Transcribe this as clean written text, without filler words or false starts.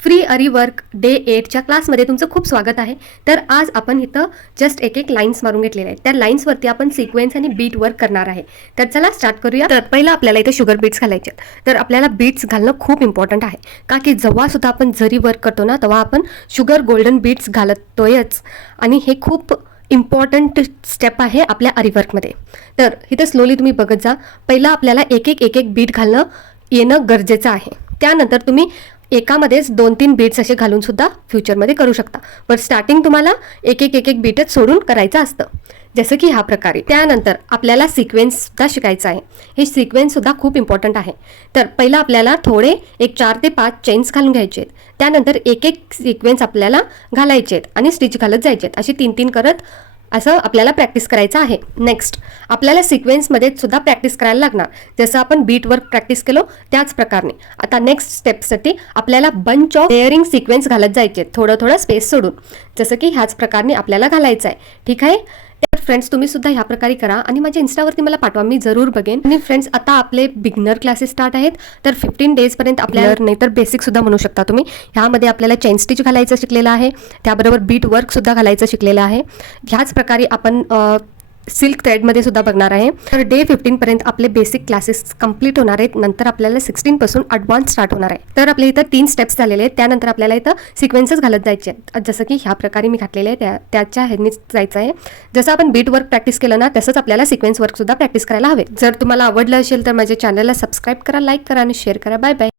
Free अरी work day 8च्या क्लासमध्ये तुमचं खूप स्वागत आहे. तर आज आपण इथं जस्ट एक लाईन्स मारून घेतलेल्या आहेत. त्या लाईन्सवरती आपण सिक्वेन्स आणि बीट वर्क करणार आहे. तर चला स्टार्ट करूया. तर पहिला आपल्याला इथं शुगर बीट्स घालायचे. तर आपल्याला बीट्स घालणं खूप इम्पॉर्टंट आहे, का की जेव्हा सुद्धा आपण जरी वर्क करतो ना तेव्हा आपण शुगर गोल्डन बीट्स घालतोयच, आणि हे खूप इम्पॉर्टंट स्टेप आहे आपल्या अरी वर्कमध्ये. तर इथं स्लोली तुम्ही बघत जा. पहिला आपल्याला एक एक बीट घालणं येणं गरजेचं आहे. त्यानंतर तुम्ही एकामध्येच 2-3 बीट्स असे घालून सुद्धा फ्युचरमध्ये करू शकता, पण स्टार्टिंग तुम्हाला एक एक बीटच सोडून करायचं असतं, जसं की ह्या प्रकारे. त्यानंतर आपल्याला सिक्वेन्ससुद्धा शिकायचं आहे. हे सिक्वेन्ससुद्धा खूप इम्पॉर्टंट आहे. तर पहिला आपल्याला थोडे एक 4 ते 5 चेन्स घालून घ्यायचे आहेत. त्यानंतर एक सिक्वेन्स आपल्याला घालायचे आहेत आणि स्टिच घालत जायचे आहेत. असे 3-3 करत असं आपल्याला प्रॅक्टिस करायचं आहे. नेक्स्ट आपल्याला सिक्वेन्समध्ये सुद्धा प्रॅक्टिस करायला लागणार, जसं आपण बीट वर्क प्रॅक्टिस केलो त्याच प्रकारे. आता नेक्स्ट स्टेपसाठी आपल्याला बंच ऑफ लेअरिंग सिक्वेन्स घालत जायचे, थोडं स्पेस सोडून, जसं की ह्याच प्रकारे आपल्याला घालायचं आहे. ठीक आहे. तर फ्रेंड्स तुम्ही सुद्धा ह्या प्रकारे करा आणि माझ्या इन्स्टावरती मला पाठवा, मी जरूर बघेन. आणि फ्रेंड्स आता आपले बिगनर क्लासेस स्टार्ट आहेत. तर 15 डेजपर्यंत आपल्याला नाही तर बेसिक सुद्धा म्हणू शकता तुम्ही. ह्यामध्ये आपल्याला चेन स्टिच घालायचं शिकलेलं आहे, त्याबरोबर बीट वर्क सुद्धा घालायचं शिकलेलं आहे. ह्याच प्रकारे आपण सिल्क थ्रेडमध्ये सुद्धा बघणार आहे. तर डे 15पर्यंत आपले बेसिक क्लासेस कंप्लीट होणार आहेत. नंतर आपल्याला 16 पासून ॲडव्हान्स स्टार्ट होणार आहे. तर आपल्या इथं 3 स्टेप्स झालेले आहेत. त्यानंतर आपल्याला इथं सिक्वेन्सेस घालत जायचे आहेत, जसं की ह्या प्रकारे मी घातलेले आहे त्याच्या ह्यानीच जायचं आहे. जसं आपण बीट वर्क प्रॅक्टिस केलं ना तसंच आपल्याला सिक्वेन्स वर्क सुद्धा प्रॅक्टिस करायला हवे. जर तुम्हाला आवडलं असेल तर माझ्या चॅनलला सबस्क्राईब करा, लाईक करा आणि शेअर करा. Bye bye.